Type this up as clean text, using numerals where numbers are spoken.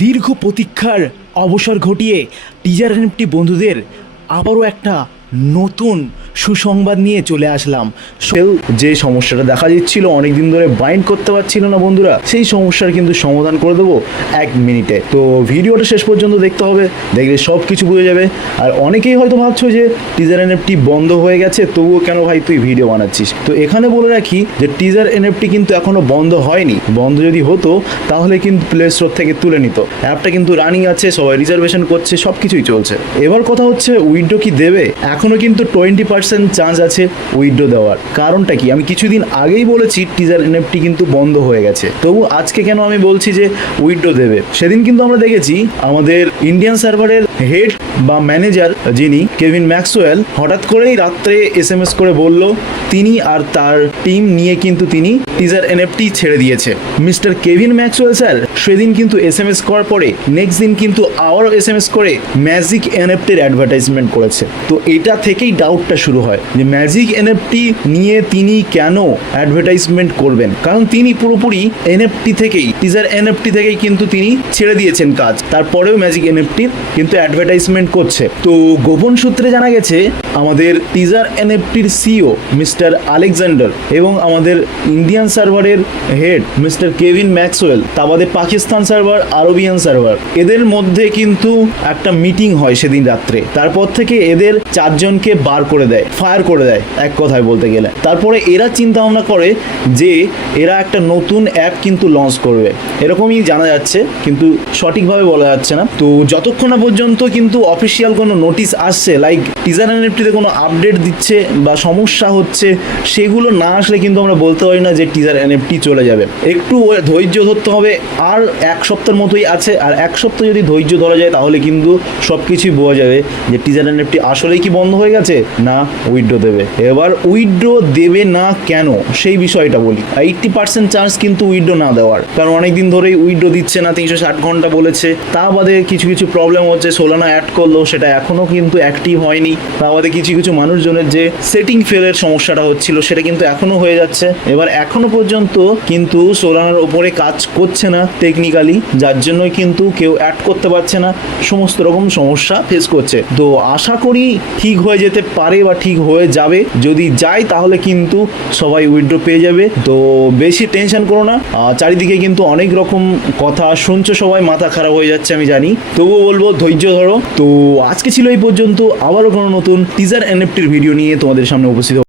দীর্ঘ প্রতীক্ষার অবসর ঘটিয়ে টিজার এনএফটি বন্ধুদের আবারও একটা নতুন সুসংবাদ নিয়ে চলে আসলাম। যে সমস্যাটা দেখা দিচ্ছিল অনেক দিন ধরে বাইন্ড করতে পারছিল না বন্ধুরা, সেই সমস্যার কিন্তু সমাধান করে দেবো 1 মিনিটে। তো ভিডিওটা শেষ পর্যন্ত দেখতে হবে, দেখলে সব কিছু বুঝে যাবে। আর অনেকেই হয়তো ভাবছো যে টিজার এনএফটি বন্ধ হয়ে গেছে, তবুও কেন ভাই তুই ভিডিও বানাচ্ছিস। তো এখানে বলে রাখি যে টিজার এনএফটি কিন্তু এখনো বন্ধ হয়নি। বন্ধ যদি হতো তাহলে কিন্তু প্লে স্টোর থেকে তুলে নিত। অ্যাপটা কিন্তু রানিং আছে, সবাই রিজার্ভেশন করছে, সব কিছুই চলছে। এবার কথা হচ্ছে উইথড্র কি দেবে। এখনো কিন্তু 20% চান্স আছে উইথড্র দেওয়ার। কারণটা কি আমি কিছুদিন আগেই বলেছি টিজার এনএফটি কিন্তু বন্ধ হয়ে গেছে, তবু আজকে কেন আমি বলছি যে উইথড্র দেবে। সেদিন কিন্তু আমরা দেখেছি আমাদের ইন্ডিয়ান সার্ভারের হেড বা ম্যানেজার যিনি কেভিন ম্যাক্সওয়েল হঠাৎ করেই রাত্রে SMS করে বলল তিনি আর তার টিম নিয়ে কিন্তু তিনি টিজার এনএফটি ছেড়ে দিয়েছে। মিস্টার কেভিন ম্যাক্সওয়েল স্যার সেদিন কিন্তু SMS করার পরে নেক্সট দিন কিন্তু আবারও SMS করে ম্যাজিক এনএফটির অ্যাডভার্টাইজমেন্ট করেছে। তো এটা থেকেই ডাউটটা শুরু হয় যে ম্যাজিক এনএফটি নিয়ে তিনি কেন অ্যাডভার্টাইজমেন্ট করবেন, কারণ তিনি পুরোপুরি এনএফটি থেকেই টিজার এনএফটি থেকেই কিন্তু তিনি ছেড়ে দিয়েছেন কাজ, তারপরেও ম্যাজিক এনএফটির কিন্তু অ্যাডভার্টাইজমেন্ট করছে। তো গোপন সূত্রে জানা গেছে আমাদের টিজার এনএফটির সিইও মিস্টার আলেকজান্ডার এবং আমাদের ইন্ডিয়ান সার্ভারের হেড মিস্টার কেভিন ম্যাক্সওয়েল, তা বাদে পাকিস্তান সার্ভার, আরবিয়ান সার্ভার, এদের মধ্যে কিন্তু একটা মিটিং হয় সেদিন রাত্রে। তারপর থেকে এদের 4 জনকে বার করে দেয়, ফায়ার করে দেয় এক কথায় বলতে গেলে। তারপরে এরা চিন্তা ভাবনা করে যে এরা একটা নতুন অ্যাপ কিন্তু লঞ্চ করবে, এরকমই জানা যাচ্ছে, কিন্তু সঠিকভাবে বলা যাচ্ছে না। তো যতক্ষণ না পর্যন্ত কিন্তু অফিসিয়াল কোনো নোটিশ আসছে, লাইক টিজার এনএফটিতে কোনো আপডেট দিচ্ছে বা সমস্যা হচ্ছে, সেগুলো না আসলে কিন্তু আমরা বলতে পারি না যে টিজার এনএফটি চলে যাবে। একটু ধৈর্য ধরতে হবে। আর 1 সপ্তাহের মতোই আছে, আর 1 সপ্তাহ যদি ধৈর্য ধরা যায় তাহলে কিন্তু সব কিছুই বোঝা যাবে যে টিজার এনএফটি আসলেই কি বন্ধ হয়ে গেছে না উইথড্র দেবে। এবার উইথড্র দেবে না কেন সেই বিষয়টা বলি। 80% চান্স কিন্তু উইথড্র না দেওয়ার, কারণ অনেকদিন ধরেই উইথড্র দিচ্ছে না, 360 ঘন্টা বলেছে। তা বাদে কিছু কিছু প্রবলেম হচ্ছে, সোলানা অ্যাড করলো সেটা এখনও কিন্তু অ্যাক্টিভ হয়নি। তা বাদে কিছু কিছু মানুষজনের যে সেটিং ফেলের সমস্যাটা হচ্ছিল সেটা কিন্তু এখনও হয়ে যাচ্ছে। এবার এখনো পর্যন্ত কিন্তু সোলানার ওপরে কাজ করছে না টেকনিক্যালি, যার জন্যই কিন্তু কেউ অ্যাড করতে পারছে না, সমস্ত রকম সমস্যা ফেস করছে। তো আশা করি ঠিক হয়ে যেতে পারে বা ঠিক হয়ে যাবে। যদি যায় তাহলে কিন্তু সবাই উইথড্র পেয়ে যাবে। তো বেশি টেনশন করো না। চারিদিকে কিন্তু অনেক রকম কথা শুনছো, সবাই মাথা খারাপ হয়ে যাচ্ছে আমি জানি, তবুও বলবো ধৈর্য ধরো। তো আজকে ছিল এই পর্যন্ত, আবারও কোনো নতুন টিজার এনএফটির ভিডিও নিয়ে তোমাদের সামনে উপস্থিত